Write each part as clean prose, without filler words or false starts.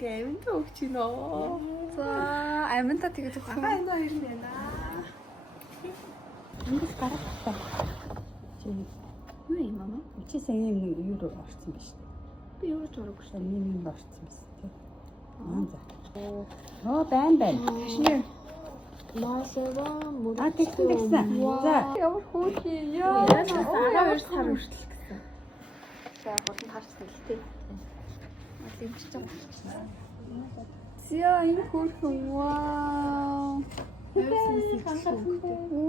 ингээ аминтаа өгч гинэ. За аминтаа тэгээд өгөх юм. Энэ хоёр нь байна. Эндээс гарах таа. Чи Юу юм аа? чи сайн юм юу орсон биш. Би юу ч ураггүй шүү. Ийм орсон биш тий. За. Оо байна. Тэшнэ. Маасава мод. Тэгсэн. За. Ямар хөөхий яа. Агаа хоёр тар хүртэл гэсэн. За хурдан таарчихсан л тээ. Лимчж байгаа. Зя энэ хөөхөн вау.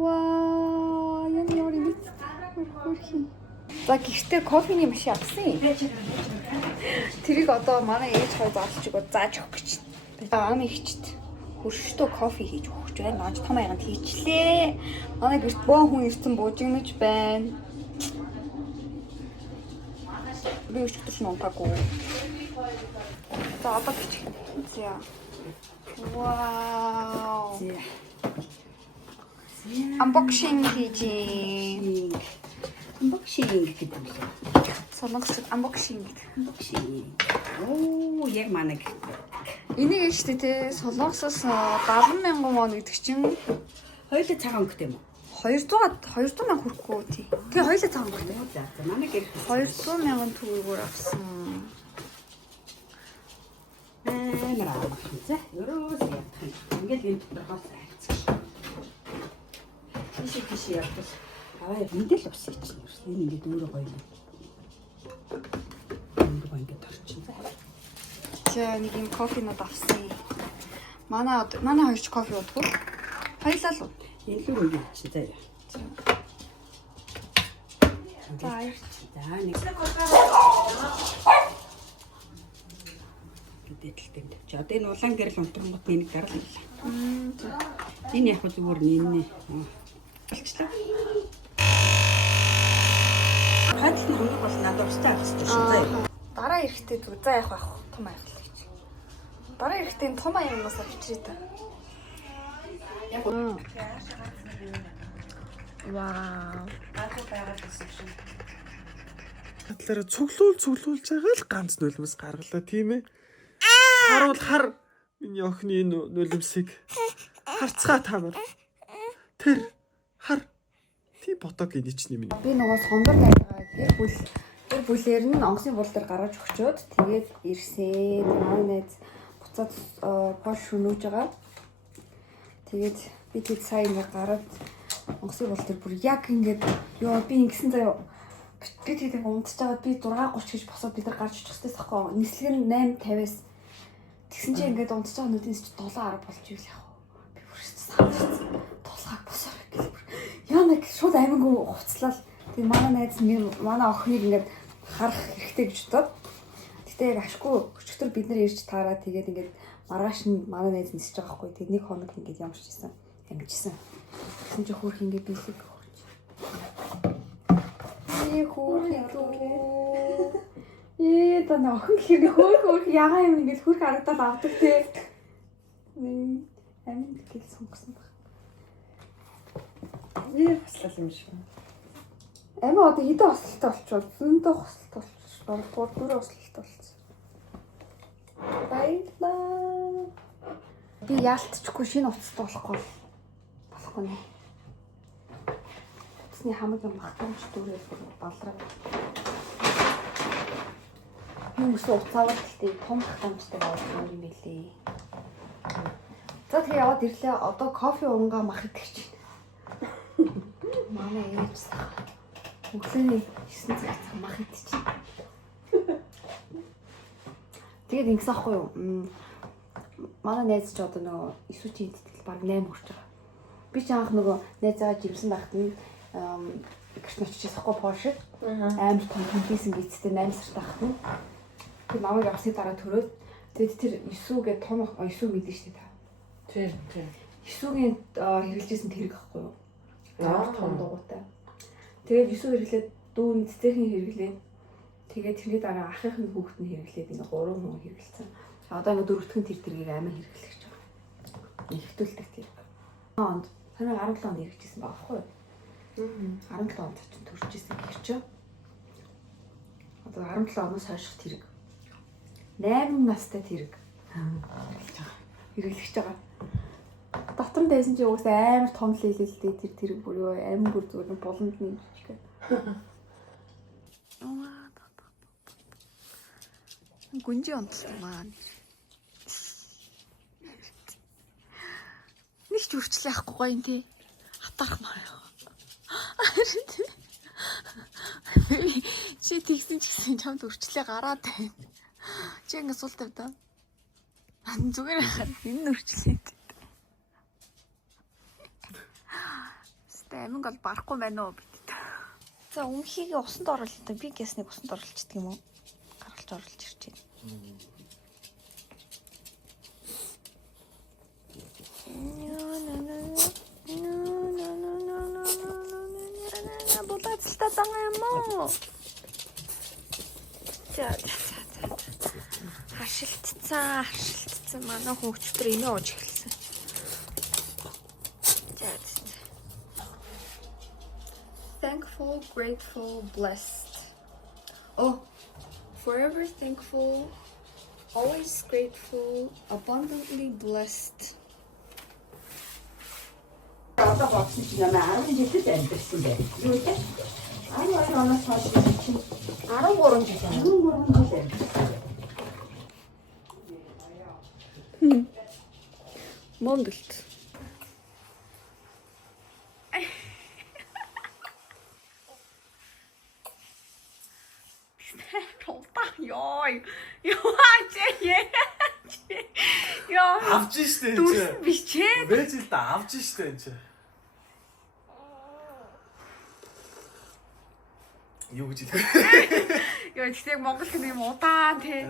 Вау, ямар юм бэ? Хөөхий. За гэртээ кофений машин авсан. Тэрийг одоо манай ээж хоёр заалж өгөө зааж өгөх гэж. Ам ихчд хөрштөө кофе хийж өгч байна. Наач том аяганд хийчлээ. Манай гэрт бөөн хүн ирсэн буужигнаж байна. Би өчигдөр нь унтаагүй. За одоо бичих. За. Вау. Unboxing хийж. Unboxing гэдэг юм шиг. Солонгос unboxing гэдэг. Unboxing. Оо, яг манайг. Энийг нь шүү дээ, Солонгосоос 70,000 вон гэдэг чинь Хоёулаа цагаан өнгөтэй юм уу? 200 мянга хүрэхгүй тий. Тэгээ хоёулаа цагаан өнгөтэй. За, манай гэр 200,000 төгрөгөөр авсан. Амараа. За, ерөөс ятах юм. Ингээд энэ доторхоос хайцсан. Тийш явах. Аа, эндэл ус ичнэ. Энэ ингээд өөрөө гоё юм. Ингээд орчин. За нэг юм кофенод авсан. Манай хоёр ч кофе уудгүй. Хоёлаа л уу. Илүү гоё чи заяа. За аяр. За нэг гэдэлтэй. Чи одоо энэ улаан гэрэл унтрангууд нэг дарлаа. Энэ яг зүгээр нэнэ. Болчихлоо. Хадл нь хөнгөх бол надад устаа авах хэрэгтэй шүү заяа. Дараа эрэхтэй зүг за явах том аяг л гэж. Дараа эрэхтэй том аягнаас авчирээ та. Яг Вау. Хатлаараа цуглуулж байгаа л ганц нулимс гаргалаа тийм ээ. Харуул хар миний охины энэ нулимсыг харцгаа та нар. Тэр хар тийм ботог энэ ч юм. Би нөгөө сондөр найзгаа тэр бүлээр нь онгоцны бул дээр гаргаж өгчөөд тэгээд ирсэн. Манай найз буцаад Польш өнөөж байгаа. Тэгээд би тэд сая ингээ гараад онгоцны бул дээр бүр яг ингээд ёо би ингэсэн заяа би тэгээд унтж байгаа би 6:30 гэж босоод бид нар гарч очих хэвчээс ахгүй. Нислэг нь 8:50-аас тэгсэн чинь ингээд унтж байгаа нүдээс чи 7:10 болж ивэл яах вэ? Би бүр санагдсан. Тулгааг босоорой гэх бүр. Яа нэг шууд амингүй хуцлал. Тэгээ манай найз манай охиныг ингээд харах хэрэгтэй гэж бодоод. Гэтэ яг ашгүй өчтөр бид нар ирж таараа тэгээд ингээд маргааш нь манай найз нисэж байгаа хгүй. Тэгээд нэг хоног ингээд ямарч ийсэн. Амжижсэн. Тэгсэн чи хөөх ингээд биелэг хөрч. Та нөхөн хэрэг хөөх ягаа юм ингээд хөрх харагдаад авдаг те. Амин гэл сонгосон баг. Хаслал юм шиг. Амин одоо хэдэн ослолтой болчихвол зөндөө хослолтой болчихвол 3 ослолтой болчихсон. Баярлаа. Би яалтчгүй шинэ уцтай болохгүй нэ. Уцсны хамаг юм багтаамж дүүрээс балраа. Юу ч уцаавал гэхдээ том багтаамжтай болох юм билээ. За тэгээ яваад ирлээ. Одоо кофе унгаа мах идэх чинь. Манай ээж өглөөний 9 цагт мах идчих. Тэгээд ингэсэн ахгүй юу? Манай найз ч одоо нөгөө исүүчийн тэтгэл баг 8 хүрч байгаа. Би ч анх нөгөө найзаа жимсэн байхад нь гэрч ноччихсахгүй Польшид. Амар том хийсэн гистэй 8 сард байхад нь тэр намайг авсны дараа төрөөд тэгээд тэр исүүгээ том исүү мэдэн штэ та. тийм. Исүүгийн хэрэглэжсэн тэрэг ахгүй юу? Амар том дугуйтай. Тэгээд исүү хэрэглээд дүүн цэцгийн хэрэглээ. Тэгээд тэрний дараа ахын хүүхэд нь хэрэглээд энэ 3 хүн хэрэгэлсэн. Одоо ингэ дөрөвдгөн тэр тэргийг амар хэрэглэх гэж байгаа. Нэхтүүлдэг тэрэг. Онд санаа 17 онд хэрэгжсэн байгаа байхгүй юу? 17 онд ч төржсэн гэх чинь. Одоо 17 оноос хойших тэрэг. 8 настай тэрэг. Хэрэглэж байгаа. Дотор нь байсан чи уусаа амар том лээлэлтэй тэр бүр юу амин бүр зүгээр буланд нь жижиг. Гүнжи онцлог маань. Нэг ч үрчлээ ахгүй гоё юм тий. Хатарх маа. Чи тэгсэн ч гэсэн чамд үрчлээ гараад байна. Чи ингэ сул тавьдаа. Зүгээр хахад энэ үрчлээ. Амин гол барахгүй байна уу бид. За өмнөхийг усанд оруулаад би гэснэг усанд оруулчихдаг юм уу? Гаргалж оруулж ирч байна. Булаацтай байгаа юм уу? За. Хашилтцсан манай хүүхдэр инээ ууж эхэлсэн. Thankful, grateful, blessed. Oh, forever thankful, always grateful, abundantly blessed. Одоо бодсон чинь намайг 10 жилд амьдэрсэн байх. Юу вэ? 12 оноос хойш чинь 13 жил амьдэрсэн. Монголд. Йой. Авч штэ энэ. Дүрс биш ч. Вэжил да авч штэ энэ. Юу гэж хэлэх вэ? Йоо тэгтээ Монгол хүн юм удаан тий.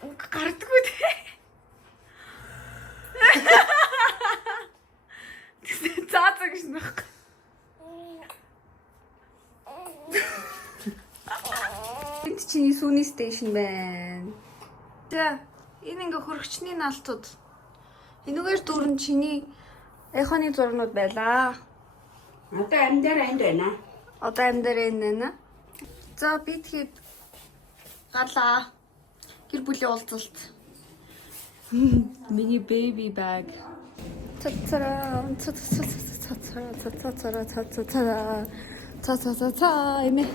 Үг гардаггүй тий. Заа гэж нөх. Энд чиний сүүний стейшн байна. За энэ ингээ хөрөгчний наалтууд. Энэгээр дөрөн чиний эхоны зурнууд байлаа. Одоо амьдаар энд байна. Одоо амьдаар энэ байна. За би тэгэхэд галаа. Гэр бүлийн уулзалт. Миний baby bag. Цацара эмээ.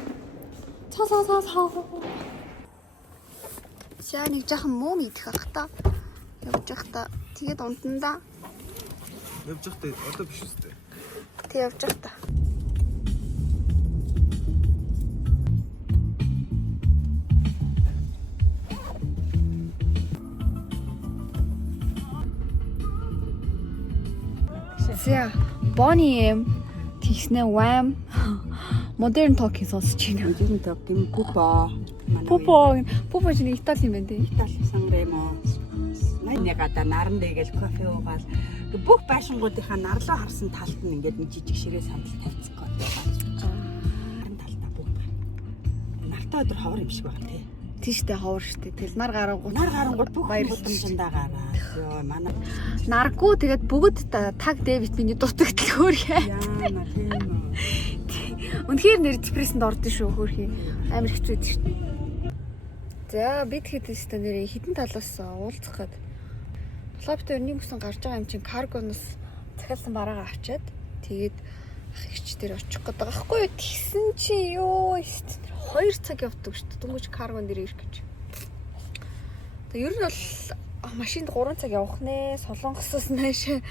За нэг жоохон муу идэх ах та. Явж явах та. Тэгээд унтандаа. Явж явах та одоо биш үстэй. Тэг явж явах та. За Bonnie M тэгснэ Wham Modern Talking сонсож байна. Modern Talking Pupo. Pupo чинь Итали юм байна тий. Итали Санремо. Нэг гадаа наран дээгэл кофе уугаал бүх байшингуудынхаа нарлуу харсан талд нь ингээд нэг жижиг ширээ сандал тавьцгаа байгаа. Наран талдаа бүх байна. Нартай өдөр ховор юм шиг байгаа тий. Тийштэй ховор штэ. Тэгэл нар гарангууд бүх баярлалтай гараа. Йоо манай наргүй тэгээд бүгд таг Д витамины дутагдал хөөрхөө. яана тийм үү. Үнэхээр нэр депрессэнд ордон шүү хөөрхий. Амар хэцүү дээ штэ. За бид хэдэж нэрээ хитэн талаас уулзах гээд лапт өрний мөсөн гарч байгаа юм чинь каргоноос захиалсан бараагаа авчаад тэгээд ах ихч дээр очих гээд байгаа байхгүй юу? Тэгсэн чи ёо штэ. 2 цаг явдаг штэ. Дөнгөж каргон дээр ирэх гэж. Тэгээд ер нь бол машинд 3 цаг явах нэ. Солонгосоос нааш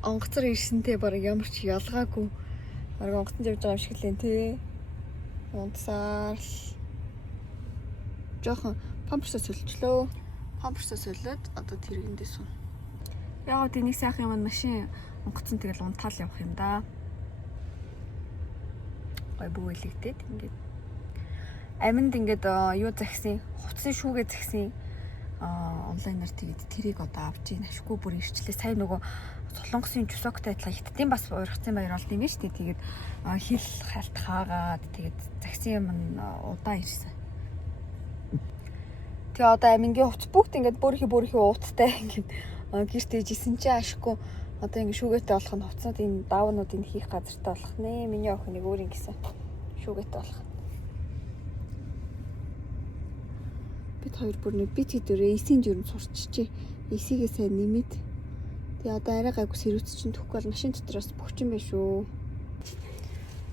онгоцор ирсэнтэй баг ямар ч ялгаагүй. Баг онгоцонд явж байгаа юм шиг лэн тий. Унтсаар л жоохон памперсаа сольчлоо. Памперсаа солиод одоо тэргэндээ сун. Яагаад энийг сайхан юм машин онгоцон тэгэл унтаал явах юм да. Гой бүгэлэгдээд ингээд аминд ингээд юу загсан, хувцсын шүүгээ загсан онлайнаар тэгээд тэрийг одоо авч ийн ашгүй бүр ирчлээ. Сайн нөгөө солонгосын жусоктай адилхан хиттийн бас ургацсан баяр болд юм шүү дээ. Тэгээд хил хальт хаагаад тэгээд загсан юм удаа ирсэн. Тэгээ одоо амингийн хувц бүгд ингээд бөөрхи ууттай ингээд гэрт ижсэн чи ашгүй одоо ингээд шүүгээтэй болох нь хувцсад энэ давнуудыг хийх газартай болох нэ. Миний охин нэг өөр ингэсэн шүүгээтэй болох. Би Бид хоёр бүр нэг бит хэдвэрээ эсийн жирэмд сурчжээ. Эсийгээ сайн нэмээд. Тэгээ одоо арай гайгүй сэрүүц чинь төгөхгүй бол машин дотроос бөхчин байх шүү.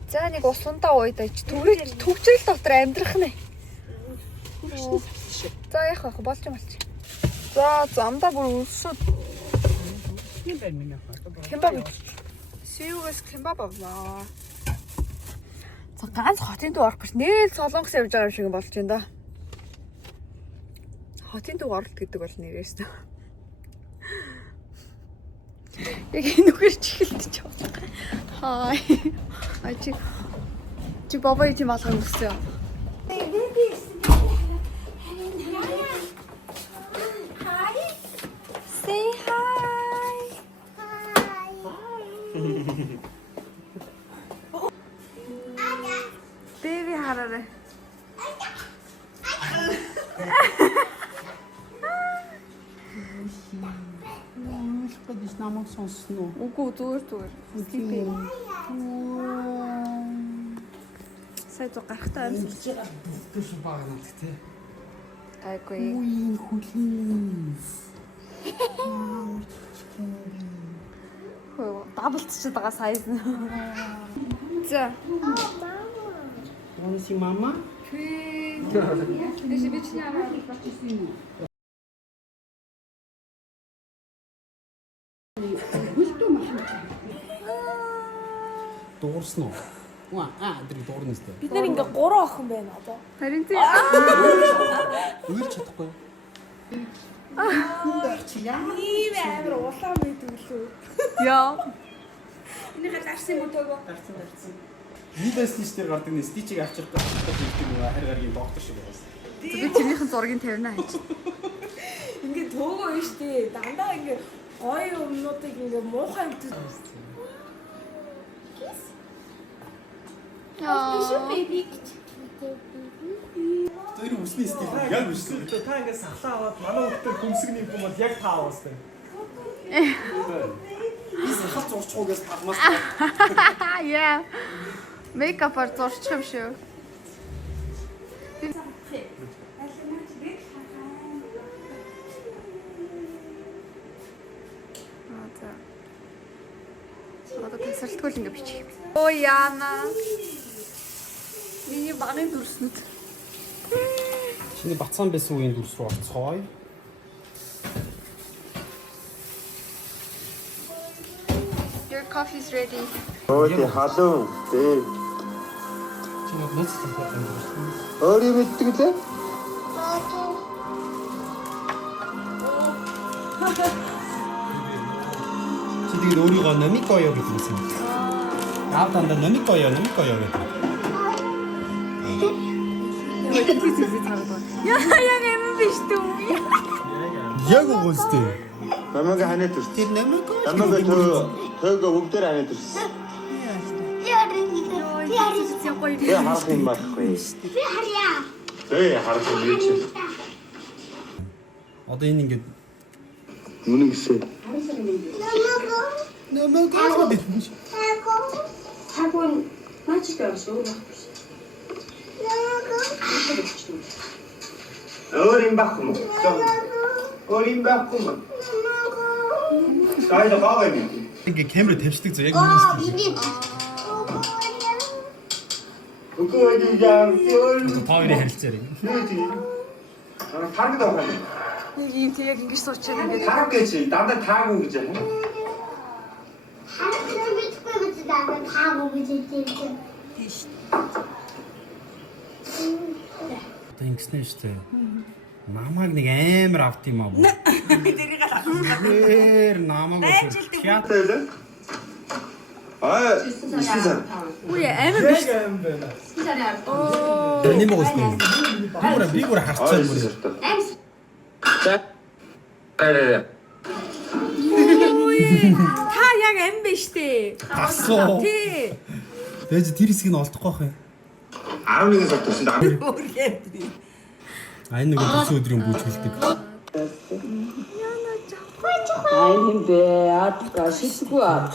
За нэг ус ундаа уйдаж төгжрөл дотор амьдрах нэ. За яах вэ? Болж юм болчих. За замдаа бүр үлсүүд. юм байна миний хаа. Кимбаб. Сүүгээс кимбаб авлаа. За ганц хотын дүү орох гэж нэл солонгос явж байгаа юм шиг болж байна да. Хотын дүү оролт гэдэг бол нэрээс нэ. Яг энэ үгээр чихэлдэж байгаа. Хай. А чи бабай тийм алган өгсөн. Say hi. Baby хараарай. Гэвч намайг сонсно уу? Үгүй зүгээр. Үгүй. Сая зу гарахтаа амьсгалж байгаа. Түш баг над тий. Айгүй. Үгүй хүлээ. Хөө даблцчихад байгаа сайз нь. За. Wanna see mama? Дэше би чинь яараа Дуурсан уу? Тэр дуурна өстэй. Бид нар ингээ 3 охин байна одоо. харин тий. Үерч чадахгүй. Ийм амар улаан байдаг лүү. Яа. Энийг гарсан юм уу төгөө? Гарцсан. Видеос дээр гардаг нэг стичийг авчирх гэж хэлдэг нэг харь гаргийн доктор шиг байсан. Би тэрнийхэн зургийг тавина хайч. Ингээ төөгөө биш тий. Дандаа ингээ гоё өмнөдийг ингээ муухай юм төс. Тэр үсний стил яг үссэн. Та ингээд сахлаа аваад манай хүүхдээ хөмсгний юм бол яг та аваастай. Би сахал зурчгоогоос тагмаас. Яа. Мейкапаар зурчих юм шүү. Одоо тасралтгүй л ингээ бичих. Оо яана. Миний багын дүрснүүд. Чиний бацаан байсан үеийн дүрс рүү орцгоё. Your coffee is ready. Ой халуун дээ. Чиний нэцтэй байсан дүрс. Өөрийн мэддэг лээ. Чи тэгээд өөрийгөө номикоё гэдэг юм. Яав дандаа номикоё гэдэг. Яг юм биш үү? Яг уустай. Намайг ханаад төрс. Тэр номикоё. Намайг төөгөө бүгдээр ханаад төрс. Би харах юм байхгүй. Би харъя. Ээ харах юм биш. Одоо энэ ингээд Нүн гисэн. номикоё гэдэг юм. Тагвар мачтай шүү. Өөр юм байхгүй юм. Өөр юм байхгүй юм. Гайд гаваа юм. Ингээ камера тавьчихдаг зөө яг үнэн стил. Үгүй яа. Тавирын харилцаар юм. Таргад авах юм. Яг юм тий яг ингэж суучаад ингээд Тарг гэж дандаа таагүй гэж байна. Одоо ингэснэ шүү дээ. Намайг нэг амар авт юм аа. Тэрийг Тэр намайг хят. Исэн. үе амар биш. Нэг мөгс нэ. Би бүр харцсан бүр. Та яг ам биш дээ. Асуу. Тий. Тэгэж тэр хэсгийг нь олдохгүй байх юм. 11 сар төсөнд А энэ нэг өдөр өдрийн бүжгэлдэг. Айн бэ атка шисгүй ат.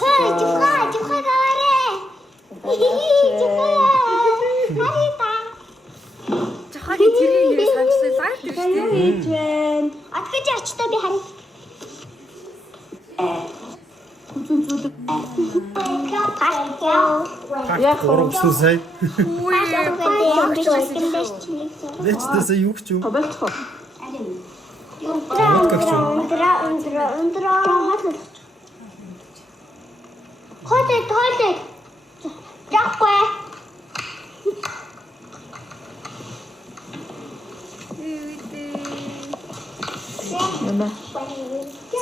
Жохоо Хагийн тэргийн нэрийг санацлаа лайв дээр шүү дээ. Хийж байна. Откаж очтой би харин. Яг гуравсан сая. Яах Нэчтэсээ юу ч юм. Хоолой. Яахгүй.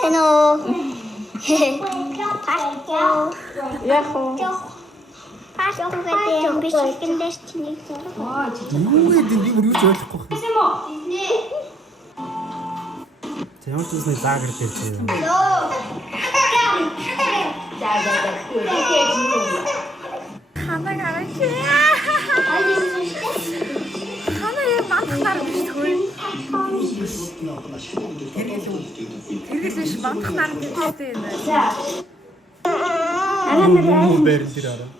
Сэно. Яах вэ? Пасок гэдэг биш гэндэш чиний зэрэг. Юу гэдэг би бүр юу ч ойлгохгүй байна. Ямар ч үсний лагер дээр чи юм. Ханаа гараач. Ханаа яг мантахнаар биш тхөө. Тэргэлээш мантахнаар гэдэг юм байна. Юу бэрэн дээр араа.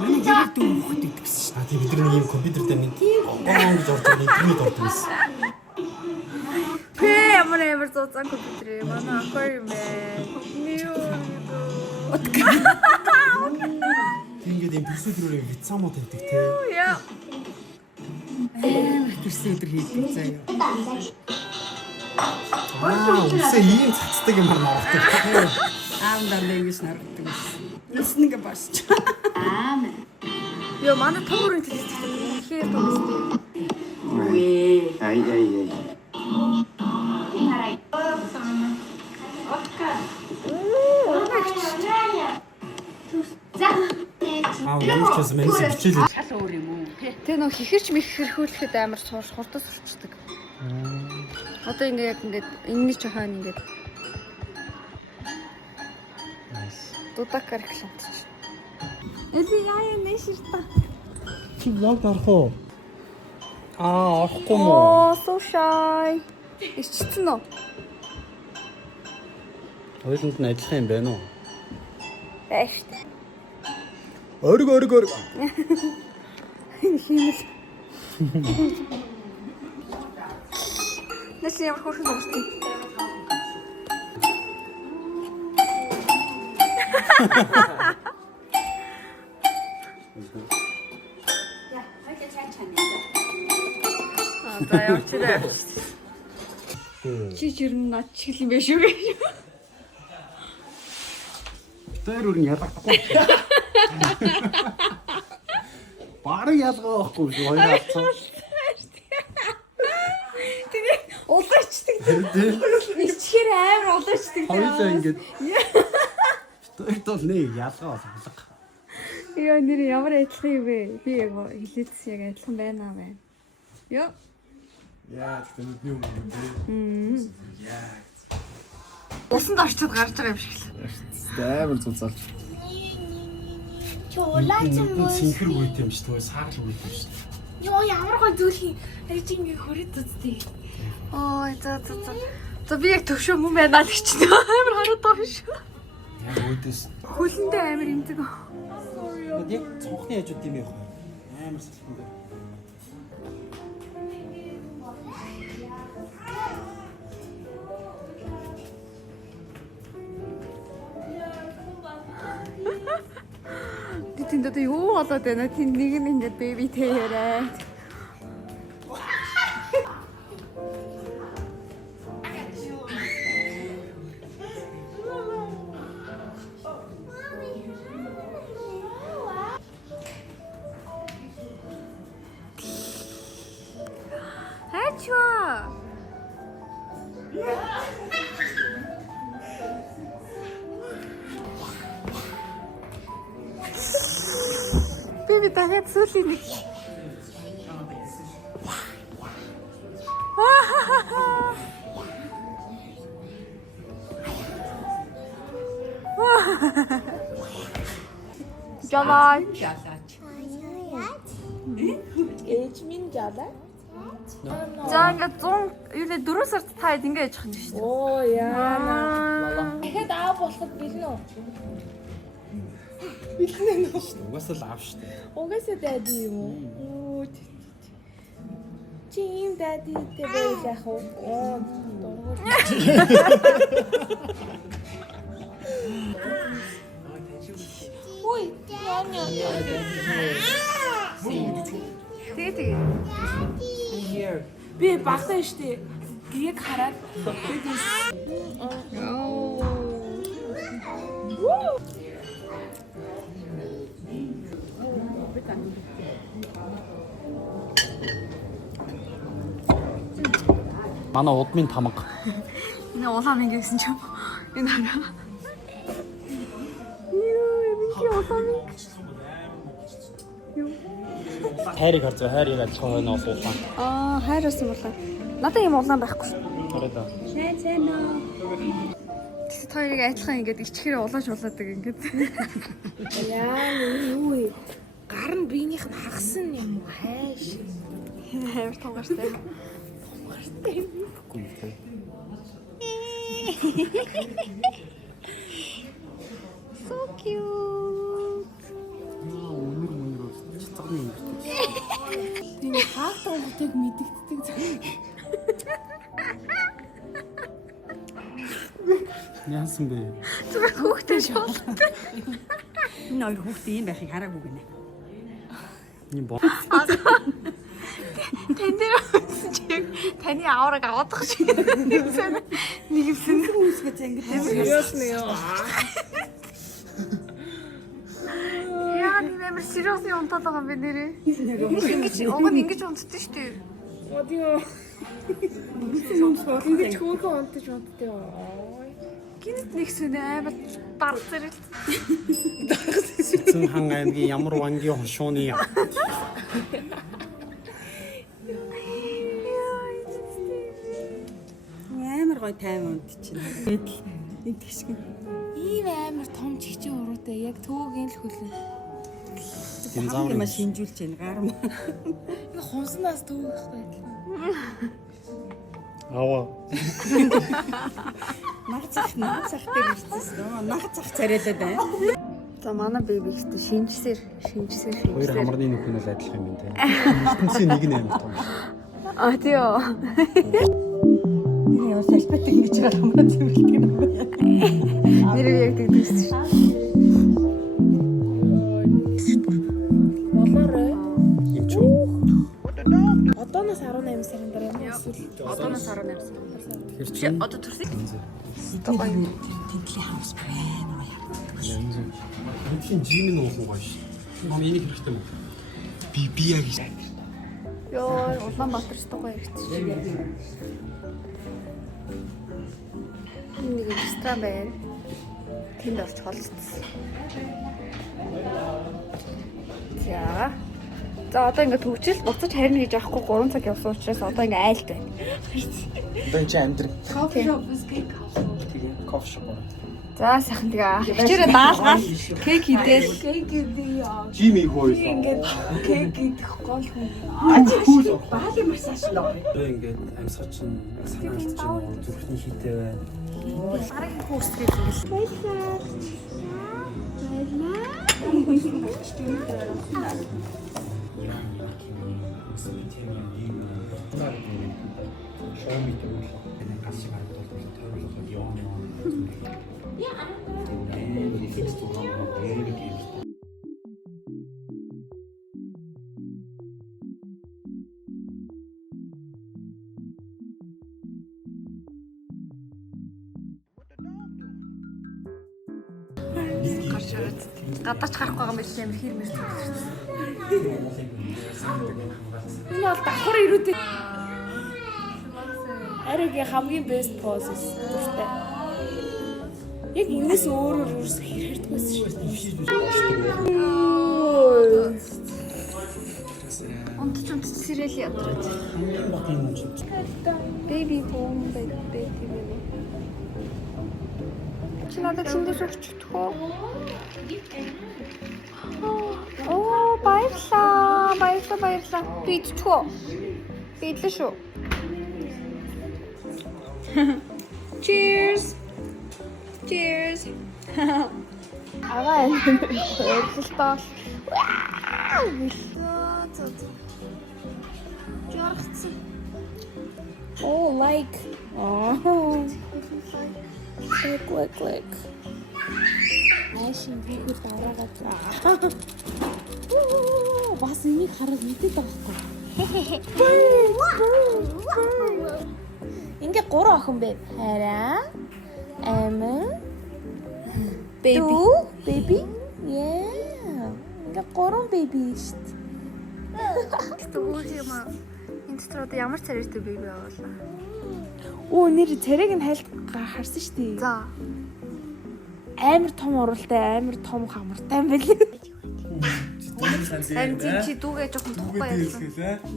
Миний зэрэг дүү хөхт идэгсэн шүү. Тийм бид нэг юм компьютер дээр нэг гоо гэж орж байгаа интернет ордог байсан. Ямар зузаан компьютер манай ахгүй юм бэ. Ингээд юм персүдрээр вицамод гэдэг те. Яа. Тэрсээ өдөр хийдэг заяа. Үсээ ийм цацдаг юм харагддаг. Аавдаа нэгээс наргадаг байсан. Яс нэг босч. Йоо манай төмөрөнд хэлчихсэн. Ихээр томстой. Ай. Ямар ч юм миний хичээлээ. Шал өөр юм уу? Тэ нөх хихэрч мэхэрхүүлэхэд амар хурдас сурчдаг. Одоо яг ингээд энэний ч хаана ингээд дудакар эхлэнтч. Эли яа нэширта. Чи влог арах уу? Орохгүй мó. Оо, so shy. Ичсэн үү? Ойлонд нь ажиллах юм байна уу? Эш. Ориг. Хинэл. Нэс ямар хөрхөн дуусчих. За явчихлаа. Чи жирэн над чиг юм биш үү гэж. Тэр үр нь ялахгүй. Бараг ялгаа байхгүй шүү. Хоёр авцсан. Тэгээ улаачдаг. Тэр Ичгээр амар улаачдаг. хоёулаа ингээд. Тэрт бол нэг ялгаа алга. Яа нэр ямар адилхан юм бэ? Би яг хэлээдс яг адилхан байна аа байна. Йоо. Яа, тэнд юм бэ? Яа. Усанд орчод гарч байгаа юм шиг л. Амар цуцаалж. Чуулаач юм уу? Синхэр үйт юм шүү дээ. Саарл үйт юм шүү дээ. Йоо ямар гой зүйлхий. Ээж ингэ хөрөд үзтий. Ой за. За би яг төвшөө юм байна л гэж чинь амар хараад байгаа шүү. Яг үйдээс. Хөлөндөө амар имдэг. Яг цонхны хажууд юм яах вэ? Амар салхин дээр. Тэнд одоо юу болоод байна? Тэнд нэг нь ингээд бэбитэй яриад. Хачва. Би дахиад сүүлийн нэг. Жалай. Ээж минь жалаа. За ингээд 100 юу нэ 4 сард таад ингээд яж хань шүү дээ. Оо яа. Тэгэхэд аа болоход бэлнэ үү? Угаасаа л аав шүү дээ. Угаасаа дайд юм уу? Оо Чи ийм дадитэй байл яах вэ? Дургуул. Ой, яа. Тэгээ. Би багтаа штэ. Гийг хараад Манай удмын тамга. Энэ улаан ингэ гэсэн ч юм. Энэ хараа. Хайрыг харж байгаа. Хайрыг аль хойно суулаа. Хайраас юм улаан. Надад юм улаан байхгүй шүү. Хараа да. Тэд хоёрыг адилхан ингээд ичхээр улаан шуулаадаг ингээд. яа юу вэ? Гар нь биенийх нь хагасан юм уу? Хайш. Энэ хайр тонгартай. So cute. Өнөр цэцгний юм. Тийм хаалтан хүүтэйг мэдэгддэг зэрэг. Яасан бэ? Зүгээр хүүхдээ шууд. Энэ хоёр хүүхдээ юм байхыг хараагүй гинэ. Ийм боо. Тэн дээр үсэн чи таны авраг аваадах шиг нэг юмсэн Үүсгэж ингэж Сериосно ёо. яа нэг амар сериус юм унтаад байгаа юм бэ нэрээ. Ингэж уг нь ингэж унтдаг шүү дээ. Одио. Ингэж хөөхөн унтаж унтдээ. Гинт нэг сүнэ амар дарга зэрэг. Цэцэн хан аймгийн ямар вангийн хошууны юм. амар гоё тайван унт чинь. Энд гიშгэн. Ийм амар том чигчэн уруутай яг төөгийн л хөлөө. Динозавр Маш шинжүүлж байна гар маа. Энэ хунснаас төөгөх байдал. Аваа. Наг зах дээр ирчихсэн. Наг зах царайлаад байна. За манай беби ихтэй шинжсээр. Хоёр хамрны нөхөн л адилхан юм байна. ертөнцийн нэг нь амар том. Тийөө. Яа салбат ингэж байгаа хамраа зөвлөдөг юм. Нэрээ яг тэгдэгсэн шүү. Болоорой. Юм ч үү? Одооноос 18 сарын дараа юм эсвэл Одооноос 18 сар. Тэр чинь Одоо төрсөн. Тэнцлийн хаус байна. энэ жимэн уусан гоё шүү. Мам энийг хэрэгтэй мөн. Би яг гэж. Йоо, Улаанбаатар стогоо ирчихсэн. Нэг ресторан байна. Тэнд орж холцсон. За одоо ингээд төвчл буцаж харина гэж авахгүй 3 цаг явсан учраас одоо ингээд айлт байна. Одоо чи амьдрал. Кофе шоп Тэгээ кофе шоп. За сайхан тэгээ хичээрээ даалгаал кек идэл. кек гэдэг яа. Жими хойс. Ингээд кек идэх гол хүн. Баали массаж л гоё. Одоо ингээд амьсгал чинь санаа алдчих юм уу? Зүрхний хийтэй байна. Сарын пост гэж ингээл. Шоу мэдээ энэ гасиг хадгалт тойруулах юм. Энэ фикс тугаан нэг юм. Гадаач гарах байгаа юм биш амар хэр мэрч. Энэ бол давхар ирүүдээ. Аригийн хамгийн best poses дуртай. Яг энэс өөрөөр хэрэгдэгсэн шүү дээ. Унтч сэрэл ядраад. Baby home baby. Чи надад чиндээс өгчихдөх үү? Оо, баярлаа. Би идчих үү? Би идлээ шүү. Cheers. Аваа ойлголтоо. Гаргацсан. Oh, like. Oh. Click. Айшин бүгд дараагаад. Бас энийг хараад мэдээд байгаа байхгүй. Ингээ 3 охин байв. Хараа. Амин. Baby. Yeah. Ингээ 3 baby шүү дээ. Гэтэ өөр юм аа. Энэ дотроо ямар царайтай бий байвала. Оо нэр царайг нь хайлт харсан шүү дээ. За. Амар том уралтай, амар том хамартай юм байлээ. Харин чи дүүгээ жоохон тухгүй яасан.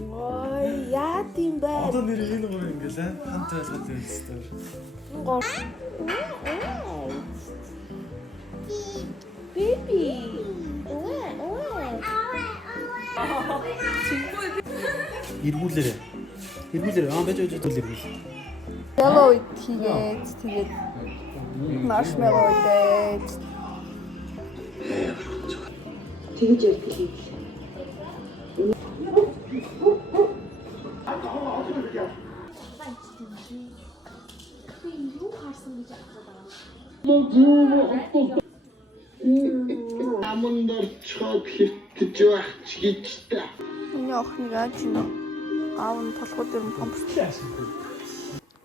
Ой, яа тийм бай. Одоо нэр энэ гоо ингээл хамт байлгаад байсан. Baby. Эргүүлээрээ. Аа байж эргүүл. Yellow тэгээд marshmallow идээд. Тэгж ярьдаг. Аманд орчход хэвтэж байх ч гэж та. Миний охиныг ааж гинэ. Аав нь толгой дээр нь помпстай.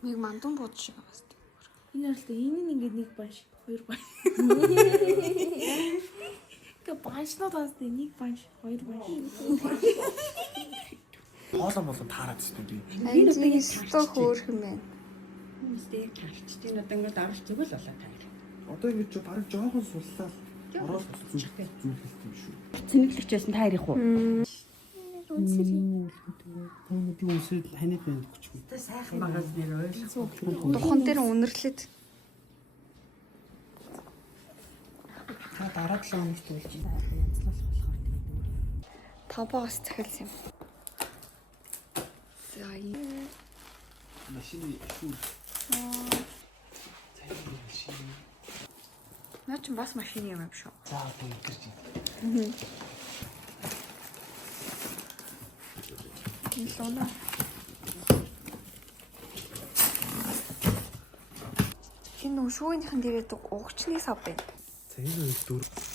Миг мандан бууд шиг байгаас. Энэ оролтой энэ нь ингээд нэг банш, хоёр банш. Гэ баншнууд бас нэг банш, хоёр банш. Болон таараад тест би. Энэ нэг өстө хөөх юм байна. Хүмүүстэй яг таарч тийм одоо ингээд даралж зүгэл болоо таар. Одоо ингэж бараг жоохон суллаа. Ороод зүйлхэлт юм шүү. Цэнэглэгч байсан та ярих уу? Би үсэд ханиад байна гэхгүй. Тэ сайхан багаас нэр ойлгох. Духан дээр үнэрлээд. Та дараа 7 хоногт болж янзлуулах болохоор тэгээд 5-аас захиалсан юм. За энэ Машины шүүр. наа чи бас машины юм шүү. За одоо ингэрч. Энэ луна. Энэ шүүгийнхэн дээрээ угчны сав байна. За энэ 4